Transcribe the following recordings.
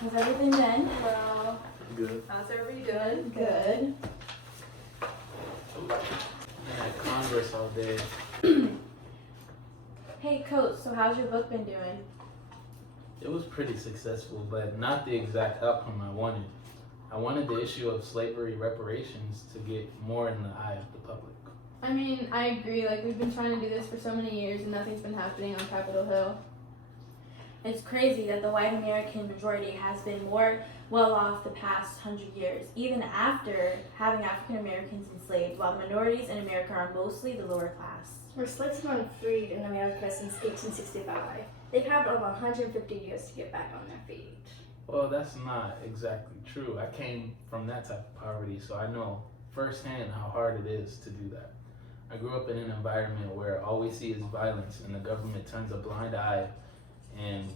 How's everything been? Well, Good. how's everybody doing? Good. Been at Congress all day. Hey, Coach, so how's your book been doing? It was pretty successful, but not the exact outcome I wanted. I wanted the issue of slavery reparations to get more in the eye of the public. I mean, I agree. Like, we've been trying to do this for so many years and nothing's been happening on Capitol Hill. It's crazy that the white American majority has been more well off the past 100 years, even after having African Americans enslaved, while the minorities in America are mostly the lower class. We're slaves have been freed in America since 1865. They've had over 150 years to get back on their feet. Well, that's not exactly true. I came from that type of poverty, so I know firsthand how hard it is to do that. I grew up in an environment where all we see is violence and the government turns a blind eye and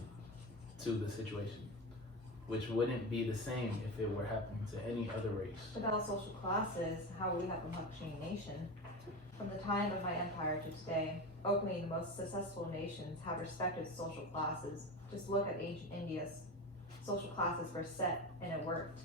to the situation, which wouldn't be the same if it were happening to any other race. About social classes, how we have a functioning nation. From the time of my empire to today, openly the most successful nations have respected social classes. Just look at ancient India's social classes were set and it worked.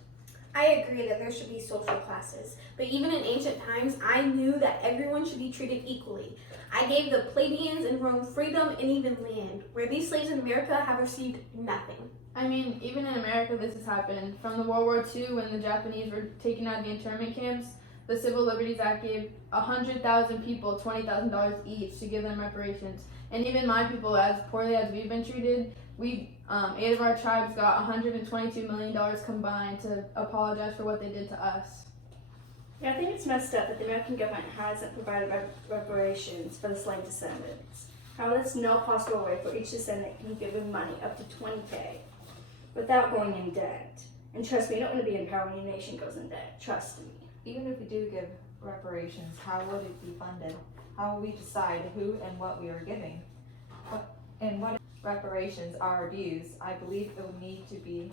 I agree that there should be social classes, but even in ancient times, I knew that everyone should be treated equally. I gave the plebeians in Rome freedom and even land, where these slaves in America have received nothing. I mean, even in America, this has happened. From the World War II, when the Japanese were taken out of the internment camps, the Civil Liberties Act gave 100,000 people $20,000 each to give them reparations. And even my people, as poorly as we've been treated, 8 of our tribes got $122 million combined to apologize for what they did to us. Yeah, I think it's messed up that the American government hasn't provided reparations for the slave descendants. How there's no possible way for each descendant can give them money up to $20K without going in debt. And trust me, you don't want to be in power when your nation goes in debt. Trust me. Even if we do give reparations, how would it be funded? How will we decide who and what we are giving? What reparations are abused? I believe it will need to be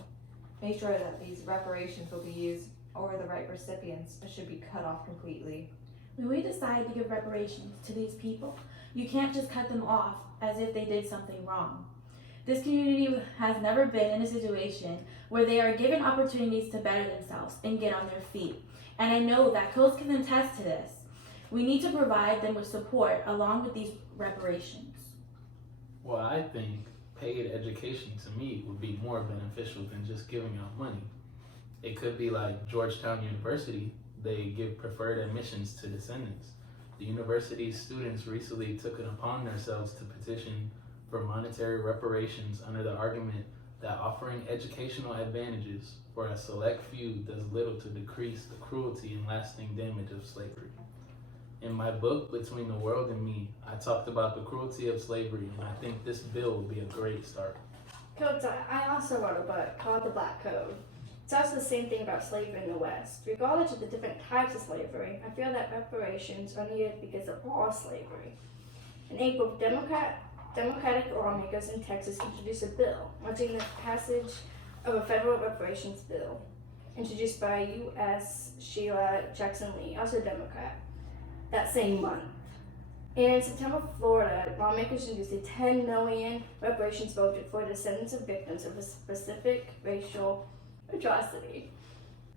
make sure that these reparations will be used or the right recipients should be cut off completely. When we decide to give reparations to these people, you can't just cut them off as if they did something wrong. This community has never been in a situation where they are given opportunities to better themselves and get on their feet. And I know that Coach can attest to this. We need to provide them with support along with these reparations. Well, I think paid education to me would be more beneficial than just giving out money. It could be like Georgetown University. They give preferred admissions to descendants. The university's students recently took it upon themselves to petition for monetary reparations under the argument that offering educational advantages for a select few does little to decrease the cruelty and lasting damage of slavery. In my book, Between the World and Me, I talked about the cruelty of slavery, and I think this bill will be a great start. Coach, I also wrote a book called The Black Code. It's also the same thing about slavery in the West. Regardless of the different types of slavery, I feel that reparations are needed because of all slavery. In April, Democratic lawmakers in Texas introduced a bill marking the passage of a federal reparations bill, introduced by U.S. Sheila Jackson Lee, also a Democrat, that same month. And in September, Florida, lawmakers introduced a $10 million reparations budget for descendants of victims of a specific racial atrocity.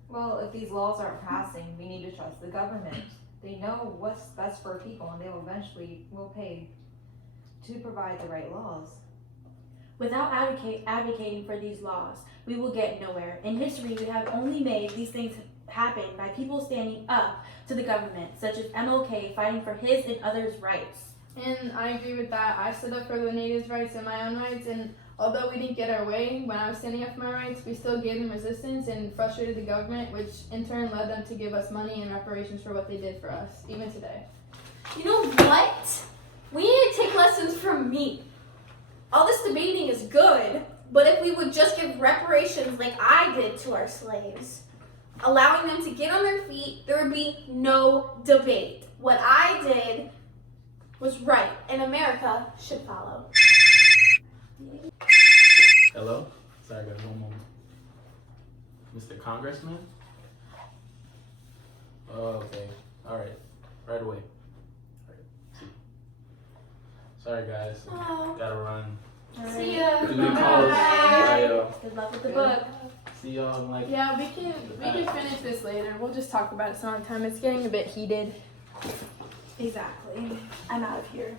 Well, if these laws aren't passing, we need to trust the government. They know what's best for people and they will eventually will pay to provide the right laws. Without advocating for these laws, we will get nowhere. In history, we have only made these things happen by people standing up to the government, such as MLK fighting for his and others' rights. And I agree with that. I stood up for the natives' rights and my own rights, and although we didn't get our way when I was standing up for my rights, we still gave them resistance and frustrated the government, which in turn led them to give us money and reparations for what they did for us, even today. You know what? We need to take lessons from me. All this debating is good, but if we would just give reparations like I did to our slaves, allowing them to get on their feet, there would be no debate. What I did was right, and America should follow. Hello? Sorry, guys, one moment. Mr. Congressman? Oh, okay. All right. Right away. All right. See. Sorry, guys. Oh, Gotta run. see ya. Do the calls. Bye. Bye, y'all. Good luck. luck with the book. See y'all in like. Yeah, we can finish this later. We'll just talk about it some other time. It's getting a bit heated. Exactly. I'm out of here.